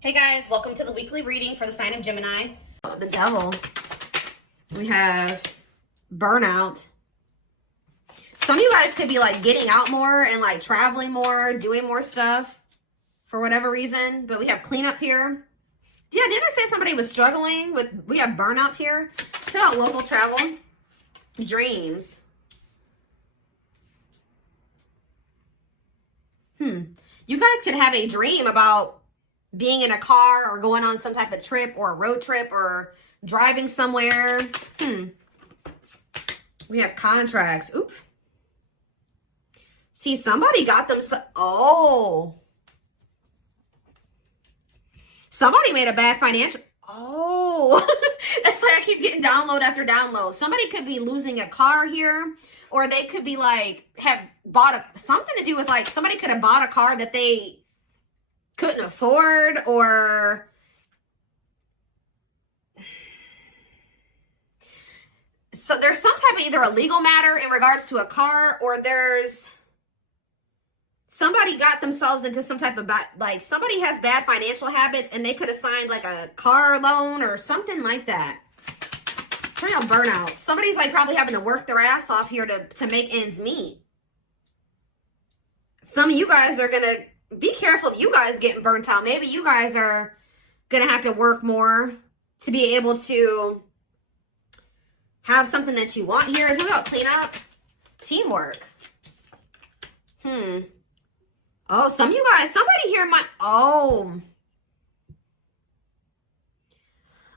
Hey guys, welcome to the weekly reading for the sign of Gemini. The devil. We have burnout. Some of you guys could be like getting out more and like traveling more, doing more stuff for whatever reason. But we have cleanup here. Yeah, didn't I say somebody was struggling with, we have burnout here. It's about local travel. Dreams. You guys could have a dream about being in a car or going on some type of trip or a road trip or driving somewhere. We have contracts. Oops. See, somebody got them. Somebody made a bad financial. It's like I keep getting download after download. Somebody could be losing a car here, or they could be like, have bought something to do with like, somebody could have bought a car that they couldn't afford, or so there's some type of either a legal matter in regards to a car, or there's somebody got themselves into some type of like somebody has bad financial habits and they could have signed like a car loan or something like that. Turn out burnout. Somebody's like probably having to work their ass off here to make ends meet. Some of you guys are gonna be careful of you guys getting burnt out. Maybe you guys are going to have to work more to be able to have something that you want here. What about cleanup? Teamwork. Oh, some of you guys, somebody here might,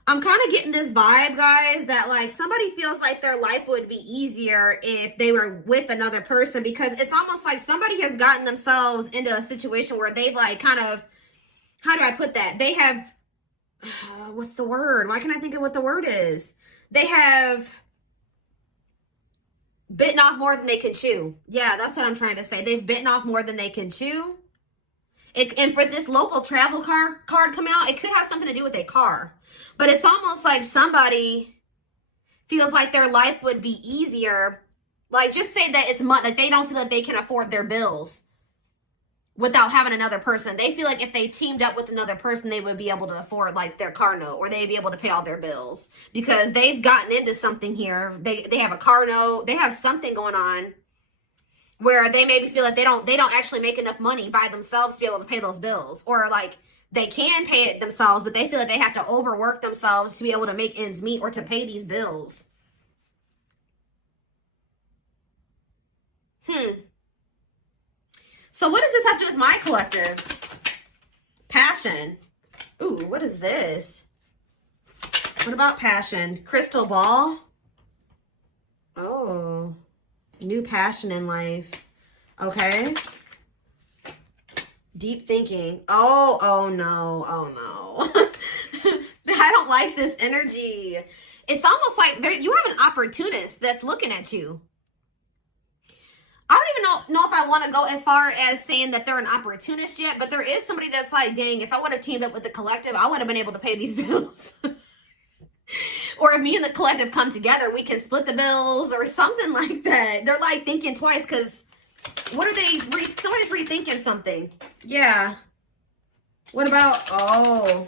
I'm kind of getting this vibe, guys, that like somebody feels like their life would be easier if they were with another person, because it's almost like somebody has gotten themselves into a situation where they've like kind of, how do I put that? They have, what's the word? Why can't I think of what the word is? They have bitten off more than they can chew. Yeah, that's what I'm trying to say. They've bitten off more than they can chew. And for this local travel card coming out, it could have something to do with a car. But it's almost like somebody feels like their life would be easier. Like, just say that it's money, like they don't feel like they can afford their bills without having another person. They feel like if they teamed up with another person, they would be able to afford like their car note, or they'd be able to pay all their bills because they've gotten into something here. They have a car note. They have something going on where they maybe feel like they don't actually make enough money by themselves to be able to pay those bills, or like they can pay it themselves, but they feel like they have to overwork themselves to be able to make ends meet or to pay these bills. So what does this have to do with my collective? Passion. Ooh, what is this? What about passion? Crystal ball. Oh, new passion in life. Okay. Deep thinking. Oh no. I don't like this energy. It's almost like you have an opportunist that's looking at you. I don't even know if I want to go as far as saying that they're an opportunist yet, but there is somebody that's like, dang, if I would have teamed up with the collective, I would have been able to pay these bills. Or if me and the collective come together, we can split the bills or something like that. They're like thinking twice because what are they? Somebody's rethinking something. Yeah. What about,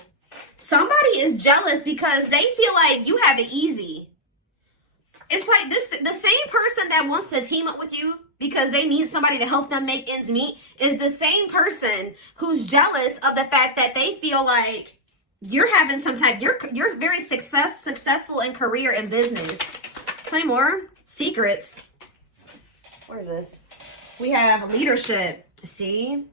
somebody is jealous because they feel like you have it easy. It's like the same person that wants to team up with you because they need somebody to help them make ends meet is the same person who's jealous of the fact that they feel like you're having some type, you're very successful in career and business. Play more. Secrets. Where is this? We have leadership. See?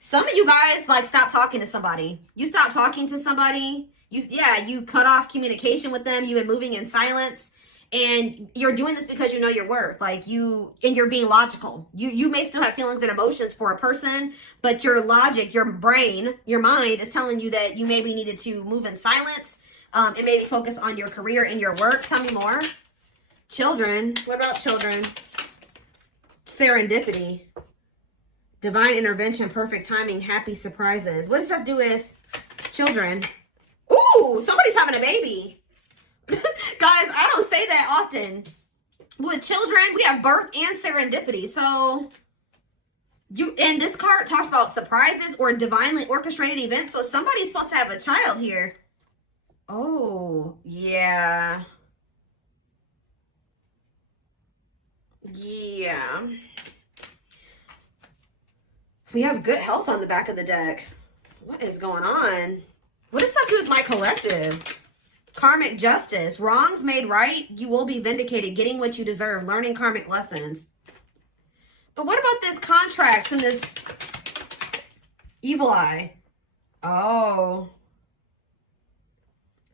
Some of you guys like stop talking to somebody. You stop talking to somebody. You cut off communication with them. You've been moving in silence, and you're doing this because you know your worth. Like you're being logical. You may still have feelings and emotions for a person, but your logic, your brain, your mind is telling you that you maybe needed to move in silence, and maybe focus on your career and your work. Tell me more. Children. What about children? Serendipity. Divine intervention, perfect timing, happy surprises. What does that do with children? Ooh, somebody's having a baby. Guys, I don't say that often. With children, we have birth and serendipity. So And this card talks about surprises or divinely orchestrated events. So somebody's supposed to have a child here. Oh, yeah. Yeah. We have good health on the back of the deck. What is going on? What does that do with my collective? Karmic justice. Wrongs made right. You will be vindicated. Getting what you deserve. Learning karmic lessons. But what about this contracts and this evil eye? Oh.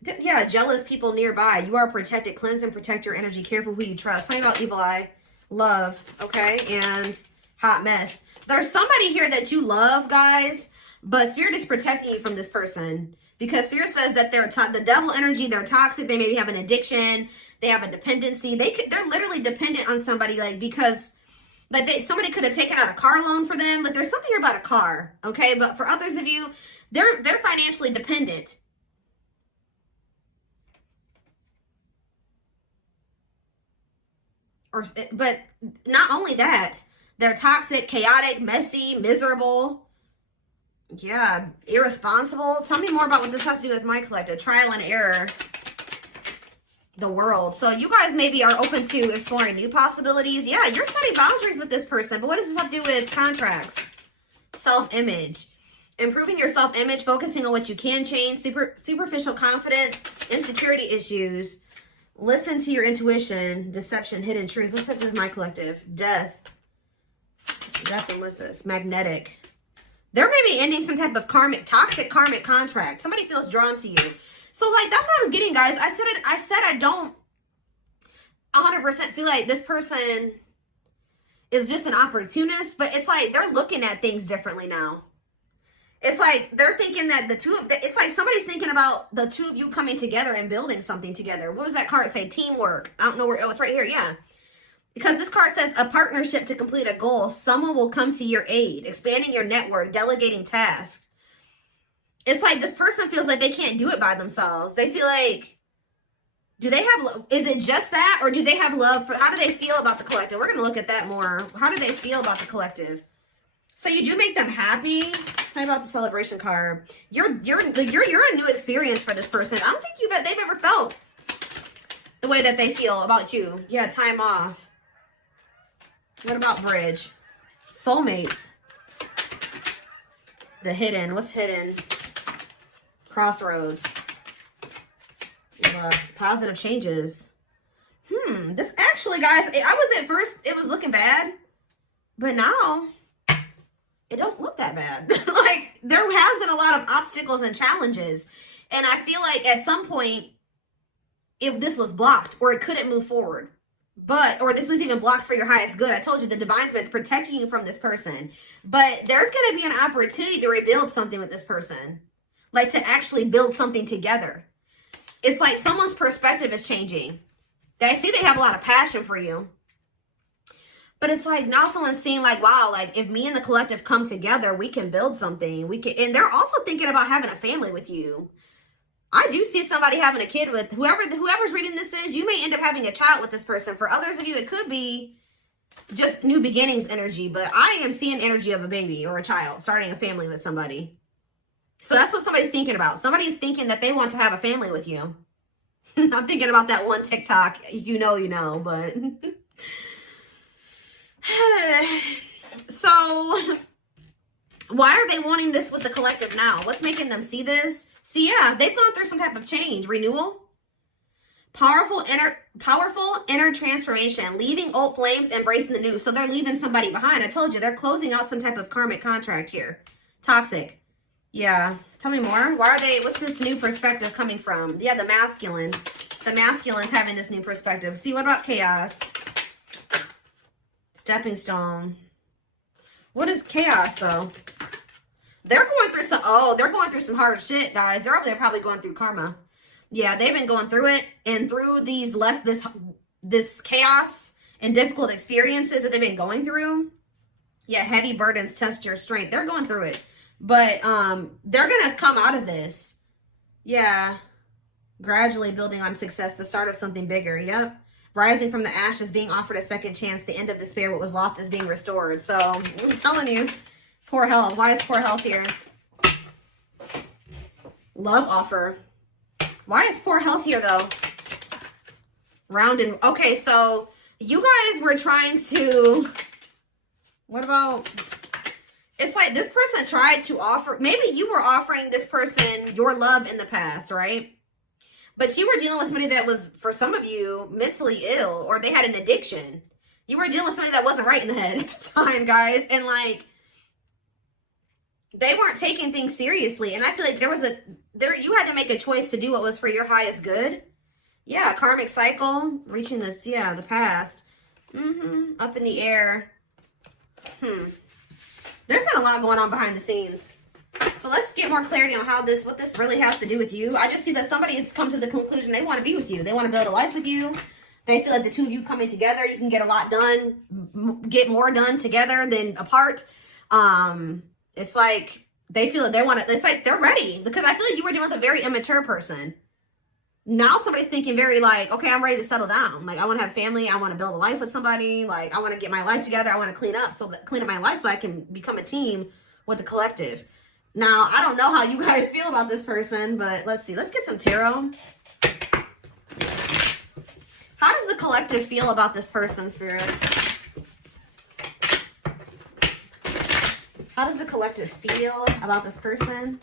Yeah, jealous people nearby. You are protected. Cleanse and protect your energy. Careful who you trust. Talking about evil eye. Love. Okay. And hot mess. There's somebody here that you love, guys. But Spirit is protecting you from this person. Because Spirit says that they're the devil energy. They're toxic. They maybe have an addiction. They have a dependency. They're literally dependent on somebody, like, because like somebody could have taken out a car loan for them. Like, there's something here about a car, okay? But for others of you, they're financially dependent. But not only that, they're toxic, chaotic, messy, miserable. Yeah, irresponsible. Tell me more about what this has to do with my collective. Trial and error. The world. So you guys maybe are open to exploring new possibilities. Yeah, you're setting boundaries with this person. But what does this have to do with contracts? Self-image. Improving your self-image, focusing on what you can change, superficial confidence, insecurity issues. Listen to your intuition, deception, hidden truth. What's up with my collective? Death. Death, and what's this? Magnetic. They're maybe ending some type of toxic karmic contract. Somebody feels drawn to you. So, like, that's what I was getting, guys. I said I don't 100% feel like this person is just an opportunist, but it's like they're looking at things differently now. It's like they're thinking that it's like somebody's thinking about the two of you coming together and building something together. What was that card say? Teamwork. I don't know where. Oh, it's right here. Yeah. Because this card says a partnership to complete a goal. Someone will come to your aid, expanding your network, delegating tasks. It's like this person feels like they can't do it by themselves. They feel like, is it just that? Or do they have love how do they feel about the collective? We're going to look at that more. How do they feel about the collective? So you do make them happy. Tell me about the celebration card. You're a new experience for this person. I don't think they've ever felt the way that they feel about you. Yeah, time off. What about bridge? Soulmates. The hidden. What's hidden? Crossroads. Positive changes. This actually, guys, I was at first, it was looking bad. But now, it don't look that bad. Like, there has been a lot of obstacles and challenges. And I feel like at some point, if this was blocked or it couldn't move forward, or this was even blocked for your highest good. I told you the divine's been protecting you from this person. But there's going to be an opportunity to rebuild something with this person. Like, to actually build something together. It's like someone's perspective is changing. I see they have a lot of passion for you. But it's like now someone's seeing like, wow, like if me and the collective come together, we can build something. And they're also thinking about having a family with you. I do see somebody having a kid with whoever's reading this is. You may end up having a child with this person. For others of you, it could be just new beginnings energy. But I am seeing energy of a baby or a child starting a family with somebody. So that's what somebody's thinking about. Somebody's thinking that they want to have a family with you. I'm thinking about that one TikTok. You know, but... So, why are they wanting this with the collective now? What's making them see this? See, yeah, they've gone through some type of change. Renewal. Powerful inner transformation. Leaving old flames, embracing the new. So they're leaving somebody behind. I told you, they're closing out some type of karmic contract here. Toxic. Yeah. Tell me more. What's this new perspective coming from? Yeah, the masculine. The masculine's having this new perspective. See, what about chaos? Stepping stone. What is chaos, though? They're going through some hard shit, guys. They're over there probably going through karma. Yeah, they've been going through it, and through this chaos and difficult experiences that they've been going through. Yeah, heavy burdens test your strength. They're going through it. But they're gonna come out of this. Yeah. Gradually building on success, the start of something bigger. Yep. Rising from the ashes, being offered a second chance. The end of despair, what was lost is being restored. So I'm telling you, poor health. Why is poor health here? Love offer. Why is poor health here though? Rounded. Okay, so you guys were trying to, what about, it's like this person tried to offer, maybe you were offering this person your love in the past, right? But you were dealing with somebody that was, for some of you, mentally ill, or they had an addiction. You were dealing with somebody that wasn't right in the head at the time, guys. And like, they weren't taking things seriously. And I feel like you had to make a choice to do what was for your highest good. Yeah, karmic cycle, reaching this, yeah, the past. Up in the air. There's been a lot going on behind the scenes. So let's get more clarity on what this really has to do with you. I just see that somebody has come to the conclusion they want to be with you. They want to build a life with you. They feel like the two of you coming together, you can get a lot done, get more done together than apart. It's like they feel that they want to, it's like they're ready, because I feel like you were dealing with a very immature person. Now somebody's thinking very like, okay, I'm ready to settle down. Like, I want to have family. I want to build a life with somebody. Like, I want to get my life together. I want to clean up my life so I can become a team with the collective. Now, I don't know how you guys feel about this person, but let's see. Let's get some tarot. How does the collective feel about this person, Spirit? How does the collective feel about this person?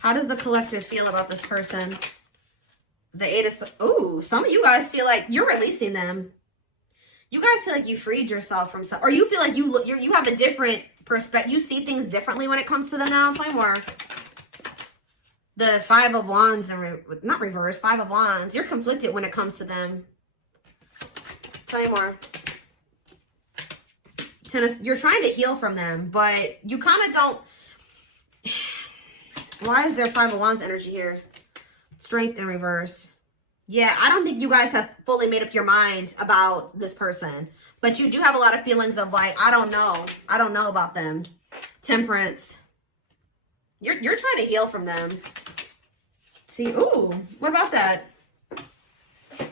How does the collective feel about this person? The Eight of... Oh, some of you guys feel like you're releasing them. You guys feel like you freed yourself from some... Or you feel like you have a different perspective. You see things differently when it comes to them now. Tell me more. The Five of Wands, and not reverse, Five of Wands. You're conflicted when it comes to them. Tell me more. You're trying to heal from them, but you kind of don't... Why is there Five of Wands energy here? Strength in reverse. Yeah, I don't think you guys have fully made up your mind about this person. But you do have a lot of feelings of like, I don't know. I don't know about them. Temperance. You're trying to heal from them. See, ooh, what about that?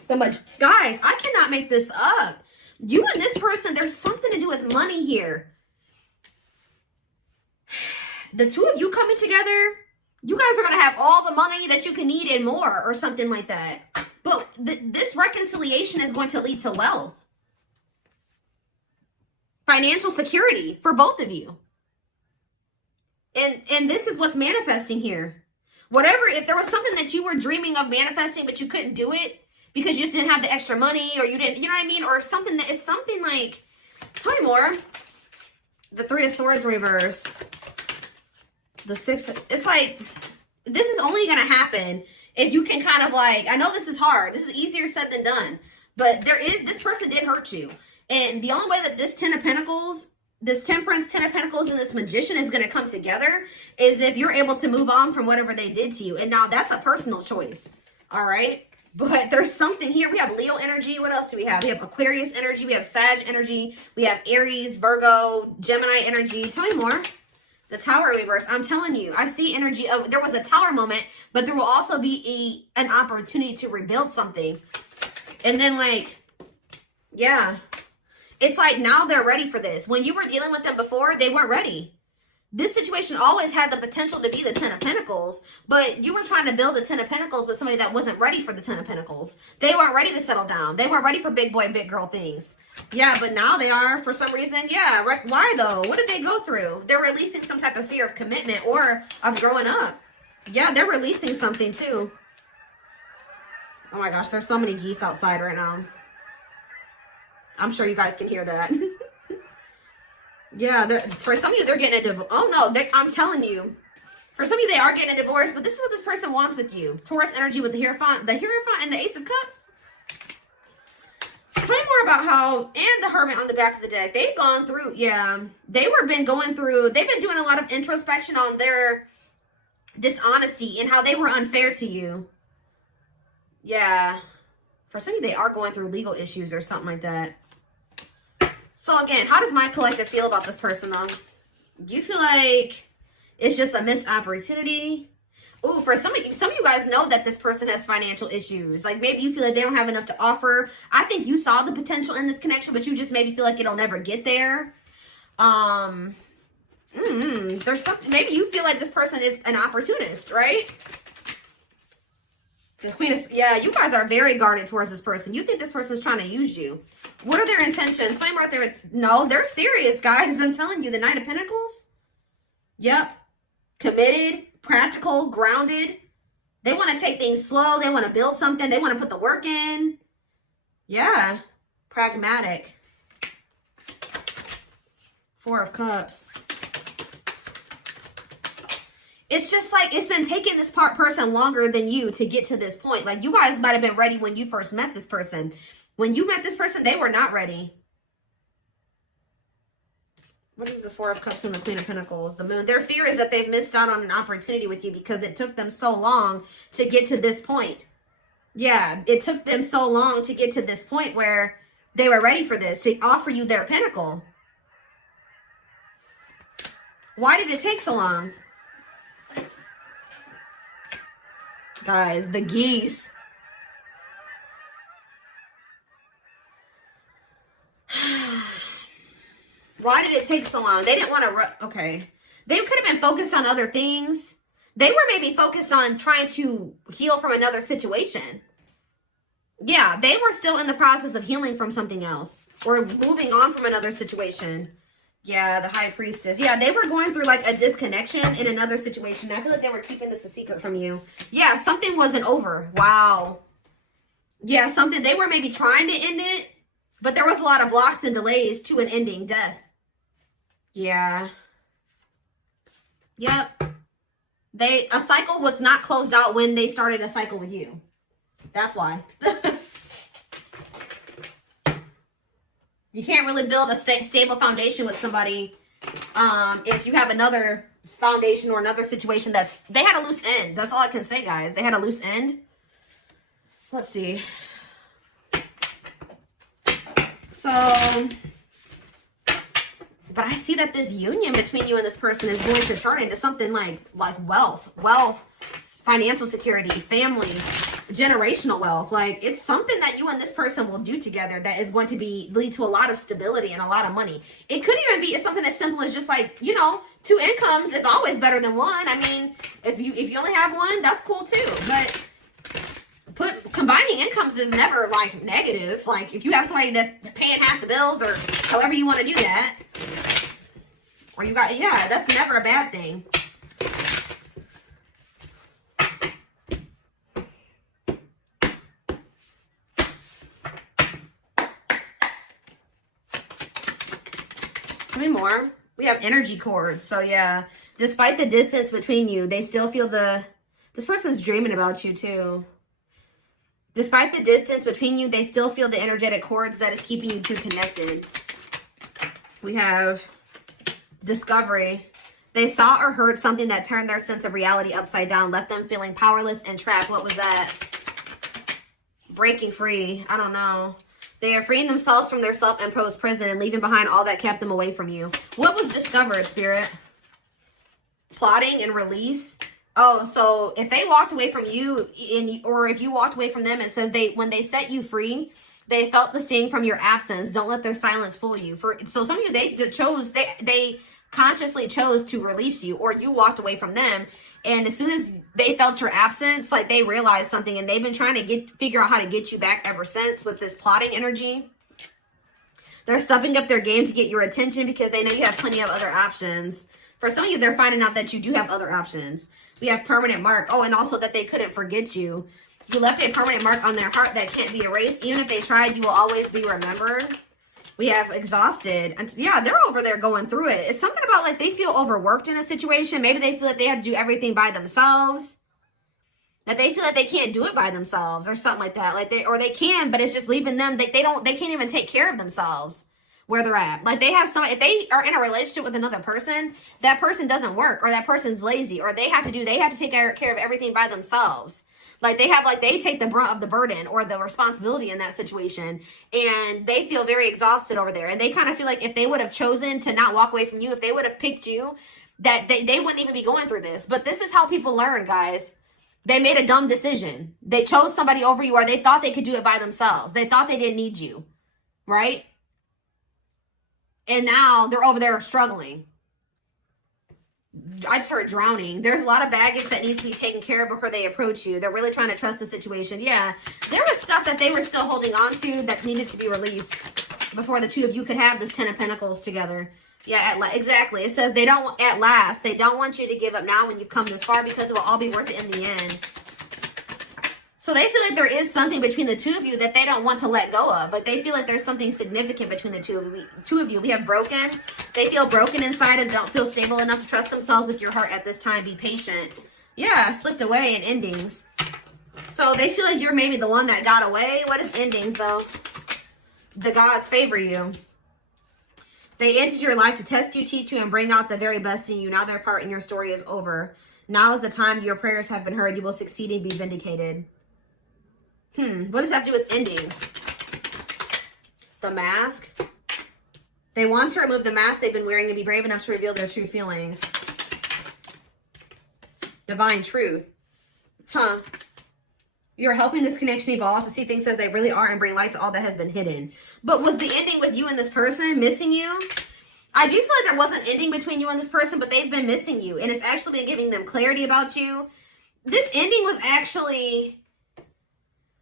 Guys, I cannot make this up. You and this person, there's something to do with money here. The two of you coming together, you guys are going to have all the money that you can need and more, or something like that. But this reconciliation is going to lead to wealth. Financial security for both of you. And this is what's manifesting here. Whatever, if there was something that you were dreaming of manifesting, but you couldn't do it because you just didn't have the extra money, or you didn't, you know what I mean? Or something that is something like, tell me more. The Three of Swords reverse. The Six, it's like, this is only going to happen if you can kind of like, I know this is hard. This is easier said than done. But this person did hurt you. And the only way that this Ten of Pentacles, this Temperance, Ten of Pentacles, and this Magician is going to come together is if you're able to move on from whatever they did to you. And now that's a personal choice. All right. But there's something here. We have Leo energy. What else do we have? We have Aquarius energy. We have Sag energy. We have Aries, Virgo, Gemini energy. Tell me more. The Tower reverse. I'm telling you, I see energy of, there was a Tower moment, but there will also be an opportunity to rebuild something. And then like, yeah, it's like now they're ready for this. When you were dealing with them before, they weren't ready. This situation always had the potential to be the Ten of Pentacles, but you were trying to build the Ten of Pentacles with somebody that wasn't ready for the Ten of Pentacles. They weren't ready to settle down. They weren't ready for big boy, big girl things. Yeah, but now they are for some reason. Yeah, why though? What did they go through? They're releasing some type of fear of commitment or of growing up. Yeah, they're releasing something too. Oh my gosh, there's so many geese outside right now. I'm sure you guys can hear that. Yeah, for some of you, they're getting a divorce. Oh no, I'm telling you. For some of you, they are getting a divorce, but this is what this person wants with you. Taurus energy with the Hierophant and the Ace of Cups. Tell me more about how, and the Hermit on the back of the deck. They've gone through, yeah. They've been doing a lot of introspection on their dishonesty and how they were unfair to you. Yeah. For some of you, they are going through legal issues or something like that. So again, how does my collective feel about this person though? Do you feel like It's just a missed opportunity. Ooh, for some of you guys know that this person has financial issues. Like maybe you feel like they don't have enough to offer. I think you saw the potential in this connection, but you just maybe feel like it'll never get there. There's something, maybe you feel like this person is an opportunist, right? The Queen of, yeah, you guys are very guarded towards this person. You think this person's trying to use you. What are their intentions? Flame right there. No, they're serious, guys. I'm telling you, the Knight of Pentacles. Yep. Committed, practical, grounded. They want to take things slow. They want to build something. They want to put the work in. Yeah. Pragmatic. Four of Cups. It's just like, it's been taking this person longer than you to get to this point. Like, you guys might have been ready when you first met this person. When you met this person, they were not ready. What is the Four of Cups and the Queen of Pentacles? The Moon. Their fear is that they've missed out on an opportunity with you because it took them so long to get to this point. Yeah, it took them so long to get to this point where they were ready for this, to offer you their pinnacle. Why did it take so long? Guys, the geese. Why did it take so long? They didn't want to, okay. They could have been focused on other things. They were maybe focused on trying to heal from another situation. Yeah, they were still in the process of healing from something else. Or moving on from another situation. Yeah, the High Priestess. Yeah, they were going through like a disconnection in another situation. I feel like they were keeping this a secret from you. Yeah, something wasn't over. Wow. Yeah, something, they were maybe trying to end it, but there was a lot of blocks and delays to an ending, death. Yeah. Yep. A cycle was not closed out when they started a cycle with you. That's why. You can't really build a stable foundation with somebody if you have another foundation or another situation they had a loose end. That's all I can say, guys. They had a loose end. Let's see. So, but I see that this union between you and this person is going to turn into something like wealth, financial security, family, generational wealth. Like, it's something that you and this person will do together that is going to lead to a lot of stability and a lot of money. It could even be something as simple as just like, you know, 2 incomes is always better than 1. I mean, if you only have 1, that's cool too. But combining incomes is never like negative. Like, if you have somebody that's paying half the bills or however you want to do that, or you got, yeah, that's never a bad thing. How many more? We have energy cords. So yeah, despite the distance between you, they still feel this person's dreaming about you too. Despite the distance between you, they still feel the energetic cords that is keeping you two connected. We have discovery. They saw or heard something that turned their sense of reality upside down, left them feeling powerless and trapped. What was that? Breaking free. I don't know. They are freeing themselves from their self-imposed prison and leaving behind all that kept them away from you. What was discovered, Spirit? Plotting and release. Oh, so if they walked away from you, or if you walked away from them, it says when they set you free, they felt the sting from your absence. Don't let their silence fool you. So some of you, they consciously chose to release you, or you walked away from them. And as soon as they felt your absence, like they realized something, and they've been trying to figure out how to get you back ever since with this plotting energy. They're stepping up their game to get your attention because they know you have plenty of other options. For some of you, they're finding out that you do have other options. We have permanent mark. Oh, and also that they couldn't forget you. You left a permanent mark on their heart that can't be erased. Even if they tried, you will always be remembered. We have exhausted. And yeah, they're over there going through it. It's something about like they feel overworked in a situation. Maybe they feel like they have to do everything by themselves. That they feel like they can't do it by themselves or something like that. Like they can, but it's just leaving them. They can't even take care of themselves where they're at. Like they have if they are in a relationship with another person, that person doesn't work, or that person's lazy, or they have to take care of everything by themselves. Like they take the brunt of the burden or the responsibility in that situation, and they feel very exhausted over there. And they kind of feel like if they would have chosen to not walk away from you, if they would have picked you, that they wouldn't even be going through this. But this is how people learn, guys. They made a dumb decision. They chose somebody over you, or they thought they could do it by themselves. They thought they didn't need you, right? And now they're over there struggling. I just heard drowning. There's a lot of baggage that needs to be taken care of before they approach you. They're really trying to trust the situation. Yeah, there was stuff that they were still holding on to that needed to be released before the two of you could have this 10 of Pentacles together. Yeah, exactly. It says they don't, at last, they don't want you to give up now when you've come this far, because it will all be worth it in the end. So they feel like there is something between the two of you that they don't want to let go of. Like they feel like there's something significant between the two of you. We have broken. They feel broken inside and don't feel stable enough to trust themselves with your heart at this time. Be patient. Yeah, slipped away in endings. So they feel like you're maybe the one that got away. What is endings though? The gods favor you. They entered your life to test you, teach you, and bring out the very best in you. Now their part in your story is over. Now is the time your prayers have been heard. You will succeed and be vindicated. What does that have to do with endings? The mask. They want to remove the mask they've been wearing and be brave enough to reveal their true feelings. Divine truth. You're helping this connection evolve to see things as they really are and bring light to all that has been hidden. But was the ending with you and this person missing you? I do feel like there was an ending between you and this person, but they've been missing you. And it's actually been giving them clarity about you. This ending was actually...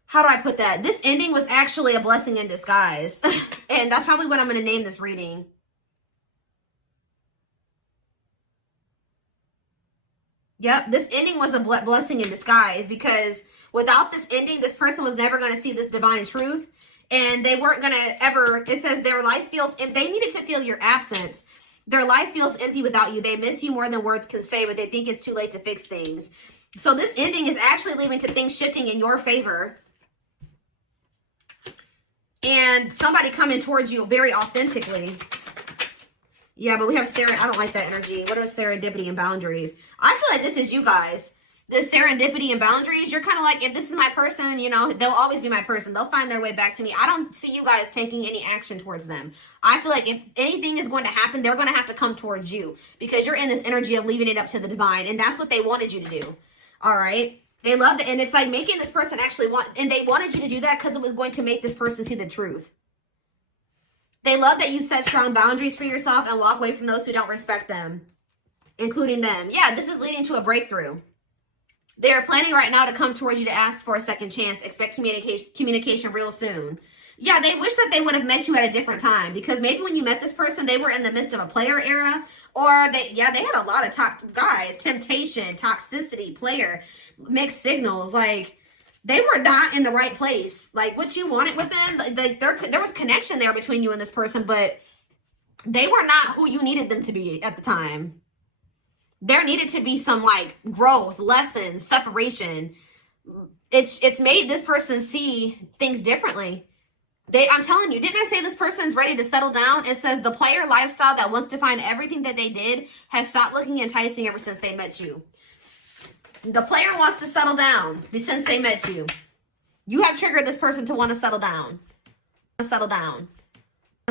How do I put that? This ending was actually a blessing in disguise. And that's probably what I'm going to name this reading. Yep, this ending was a blessing in disguise, because without this ending, this person was never going to see this divine truth. And they weren't going to ever, it says their life feels, if they needed to feel your absence, their life feels empty without you. They miss you more than words can say, but they think it's too late to fix things. So this ending is actually leading to things shifting in your favor. And somebody coming towards you very authentically. Yeah, but we have I don't like that energy. What is serendipity and boundaries? I feel like this is you guys. This serendipity and boundaries, you're kind of like, if this is my person, you know, they'll always be my person. They'll find their way back to me. I don't see you guys taking any action towards them. I feel like if anything is going to happen, they're going to have to come towards you, because you're in this energy of leaving it up to the divine. And that's what they wanted you to do. All right. They loved it. And it's like making this person actually and they wanted you to do that because it was going to make this person see the truth. They love that you set strong boundaries for yourself and walk away from those who don't respect them, including them. Yeah, this is leading to a breakthrough. They are planning right now to come towards you to ask for a second chance. Expect communication real soon. Yeah, they wish that they would have met you at a different time, because maybe when you met this person, they were in the midst of a player era, or they had a lot of temptation, toxicity, player, mixed signals. Like, they were not in the right place. Like, what you wanted with them, like there was connection there between you and this person, but they were not who you needed them to be at the time. There needed to be some like growth, lessons, separation. It's made this person see things differently. I'm telling you, didn't I say this person's ready to settle down? It says the player lifestyle that wants to find everything that they did has stopped looking enticing ever since they met you. The player wants to settle down since they met you. You have triggered this person to want to settle down. Settle down.